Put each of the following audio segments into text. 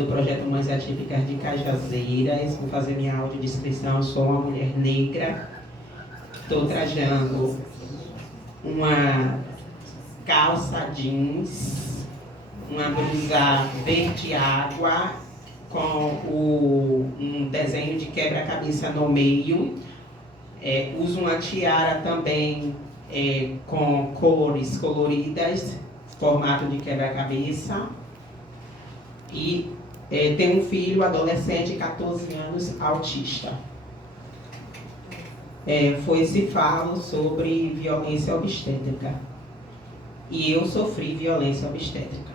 do projeto Mães Atípicas de Cajazeiras. Vou fazer minha audiodescrição. Sou uma mulher negra. Estou trajando uma calça jeans, uma blusa verde água com um desenho de quebra-cabeça no meio. Uso uma tiara também com cores coloridas, formato de quebra-cabeça. E tenho um filho adolescente de 14 anos, autista. Falo sobre violência obstétrica. E eu sofri violência obstétrica.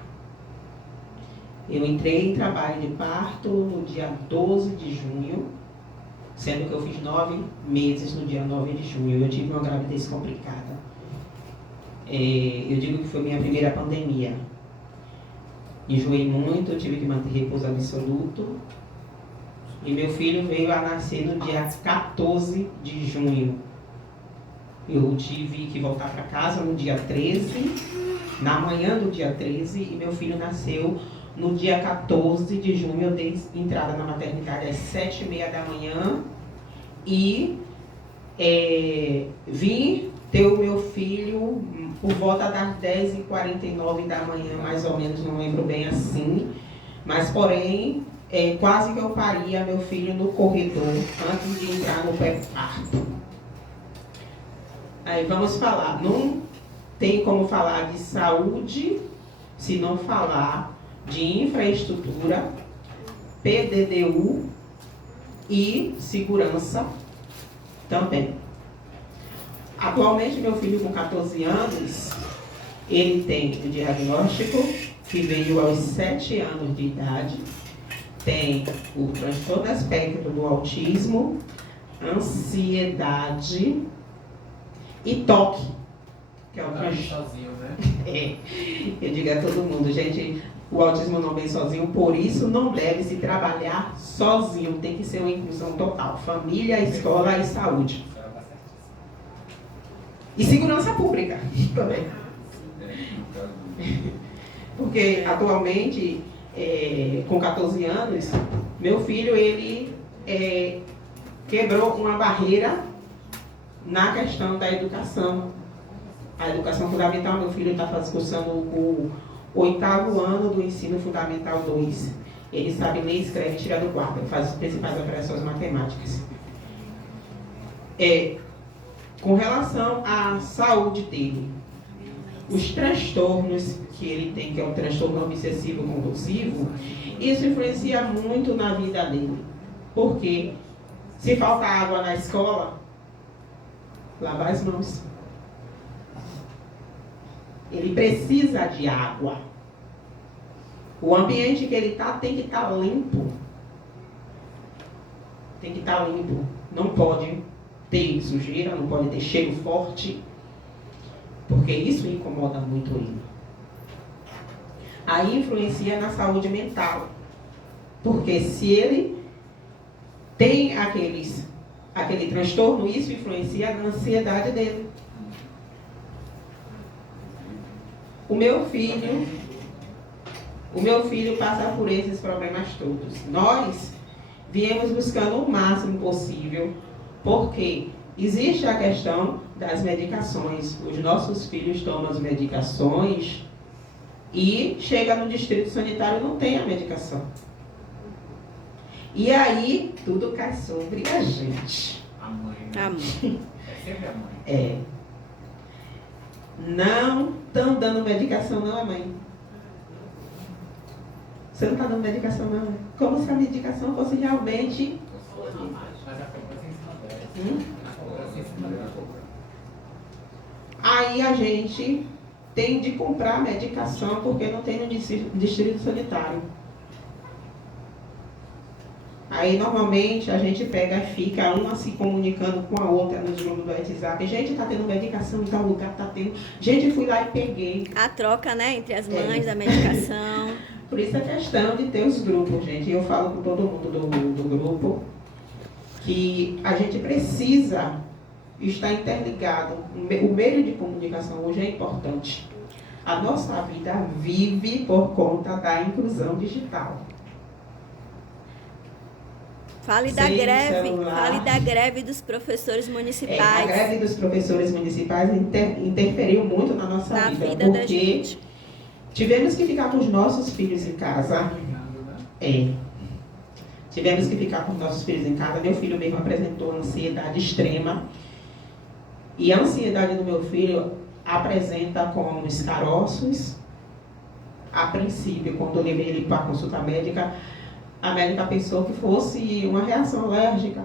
Eu entrei em trabalho de parto no dia 12 de junho, sendo que eu fiz 9 meses no dia 9 de junho. Eu tive uma gravidez complicada. Eu digo que foi minha primeira pandemia. Enjoei muito, tive que manter repouso absoluto. E meu filho veio a nascer no dia 14 de junho. Eu tive que voltar para casa no dia 13, na manhã do dia 13, e meu filho nasceu no dia 14 de junho. Eu dei entrada na maternidade às 7h30 da manhã e vim ter o meu filho por volta das 10h49 da manhã, mais ou menos, não lembro bem assim. Mas, porém, quase que eu paria meu filho no corredor antes de entrar no pré-parto. Aí vamos falar. Não tem como falar de saúde se não falar de infraestrutura, PDDU e segurança também. Atualmente, meu filho com 14 anos, ele tem o diagnóstico que veio aos 7 anos de idade, tem o transtorno espectro do autismo, ansiedade e TOC, que é o transtorno. Sozinho, né? Eu digo a todo mundo, gente, o autismo não vem sozinho, por isso não deve se trabalhar sozinho, tem que ser uma inclusão total, família, escola e saúde. E segurança pública também. Porque atualmente, com 14 anos, meu filho ele quebrou uma barreira na questão da educação. A educação fundamental, meu filho está cursando o 8º ano do ensino fundamental 2. Ele sabe ler, escreve, tira do quarto, faz as principais operações matemáticas. Com relação à saúde dele, os transtornos que ele tem, que é o transtorno obsessivo compulsivo, isso influencia muito na vida dele. Porque se falta água na escola, lavar as mãos. Ele precisa de água. O ambiente que ele está tem que estar limpo. Tem que estar limpo. Não pode ter sujeira, não pode ter cheiro forte, porque isso incomoda muito ele. Aí influencia na saúde mental, porque se ele tem aquele transtorno, isso influencia na ansiedade dele. O meu filho passa por esses problemas todos. Nós viemos buscando o máximo possível, porque existe a questão das medicações. Os nossos filhos tomam as medicações e chega no distrito sanitário e não tem a medicação. E aí, tudo cai sobre a gente. A mãe. Né? A mãe. É sempre a mãe. Não estão dando medicação, não é mãe. Você não está dando medicação, não é? Como se a medicação fosse realmente... Mas a frequência em cima dela. Aí a gente tem de comprar medicação porque não tem no distrito sanitário. Aí normalmente a gente pega e fica uma se comunicando com a outra nos grupos do WhatsApp. Gente, está tendo medicação em tal lugar, está tendo. Gente, fui lá e peguei. A troca, né, entre as mães da medicação. Por isso a questão de ter os grupos, gente. Eu falo com todo mundo do grupo que a gente precisa estar interligado. O meio de comunicação hoje é importante. A nossa vida vive por conta da inclusão digital. Fale da sem greve, celular. fale da greve dos professores A municipais, greve dos professores municipais interferiu muito na nossa na vida, vida da porque gente. tivemos que ficar com os nossos filhos em casa. Tivemos que ficar com os nossos filhos em casa. Meu filho mesmo apresentou ansiedade extrema. E a ansiedade do meu filho apresenta como os caroços. A princípio, quando eu levei ele para a consulta médica, a médica pensou que fosse uma reação alérgica.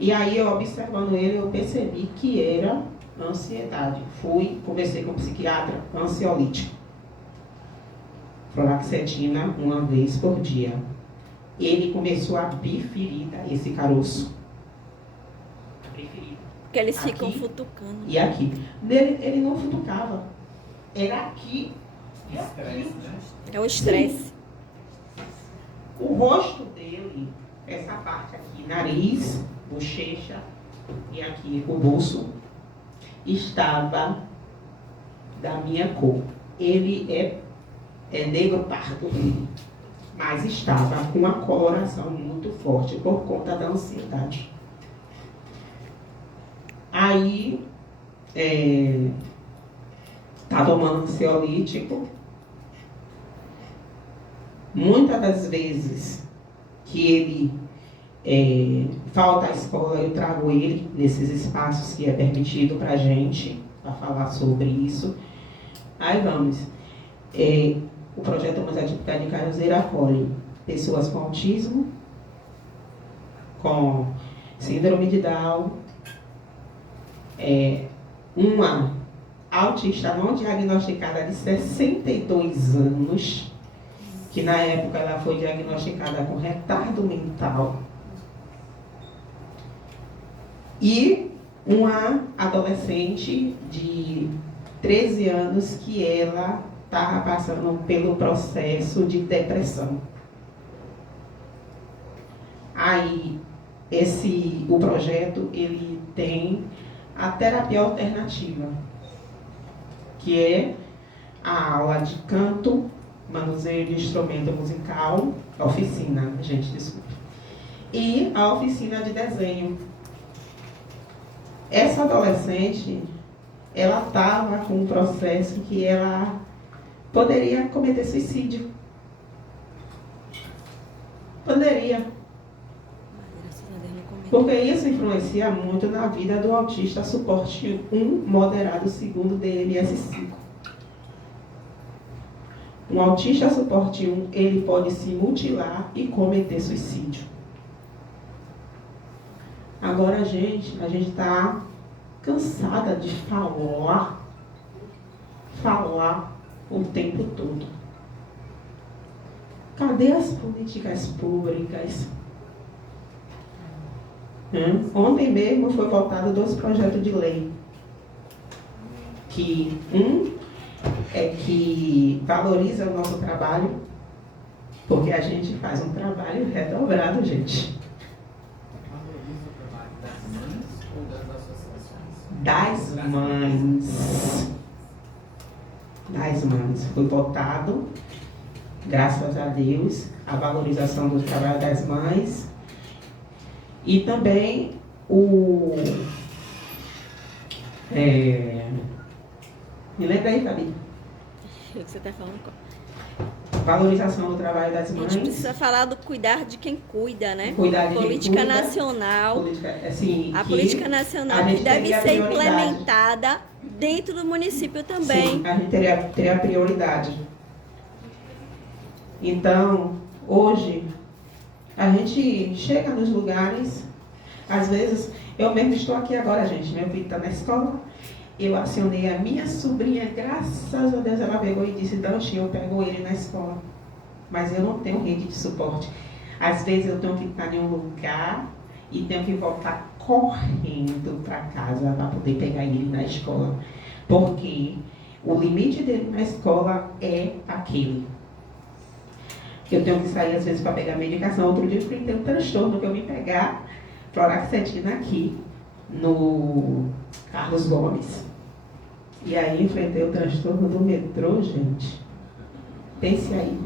E aí, eu observando ele, eu percebi que era ansiedade. Fui, conversei com o psiquiatra, ansiolítico. Fluoxetina 1 vez por dia. Ele começou a abrir ferida, esse caroço. Abrir ferida. Porque eles Aqui ficam futucando. e aqui. Nele, ele não futucava. Era aqui e Estresse, aqui. né? É o estresse. O rosto dele, essa parte aqui, nariz, bochecha e aqui o bolso, estava da minha cor. Ele é negro pardo, mas estava com uma coloração muito forte por conta da ansiedade. Aí, tá tomando ansiolítico. Muitas das vezes que ele falta à escola, eu trago ele nesses espaços que é permitido para a gente, para falar sobre isso. Aí vamos. O projeto Mais Atividade de Cajuzeiro acolhe pessoas com autismo, com síndrome de Down, uma autista não diagnosticada de 62 anos, que na época ela foi diagnosticada com retardo mental, e uma adolescente de 13 anos que ela estava passando pelo processo de depressão. Aí, o projeto, ele tem a terapia alternativa, que é a aula de canto, manuseio de instrumento musical, oficina, gente, desculpe, e a oficina de desenho. Essa adolescente, ela estava com um processo que ela poderia cometer suicídio. Poderia. Porque isso influencia muito na vida do autista suporte 1 moderado segundo DMS-5. Um autista suporte 1, ele pode se mutilar e cometer suicídio. Agora, a gente está cansada de falar o tempo todo. Cadê as políticas públicas? Ontem mesmo foi votado 2 projetos de lei. Que que valoriza o nosso trabalho, porque a gente faz um trabalho redobrado, gente. Valoriza o trabalho das mães ou das associações? Das mães. Das mães. Foi votado, graças a Deus, a valorização do trabalho das mães. E também me lembra aí, Fabi. O que você está falando? Valorização do trabalho das A mães. gente precisa falar do cuidar de quem cuida, né? Cuidar de quem Política cuida. nacional. Assim, A que política nacional a que gente deve teria ser prioridade. implementada dentro do município também. Sim, a gente teria prioridade. Então, hoje, a gente chega nos lugares, às vezes, eu mesmo estou aqui agora, gente, meu filho está na escola, eu acionei a minha sobrinha, graças a Deus, ela pegou e disse, Danchi, eu pego ele na escola, mas eu não tenho rede de suporte. Às vezes eu tenho que estar em um lugar e tenho que voltar correndo para casa para poder pegar ele na escola, porque o limite dele na escola é aquele. Eu tenho que sair às vezes para pegar medicação. Outro dia eu enfrentei um transtorno que eu vim pegar fluoxetina aqui no Carlos Gomes. E aí enfrentei o transtorno do metrô, gente. Pense aí.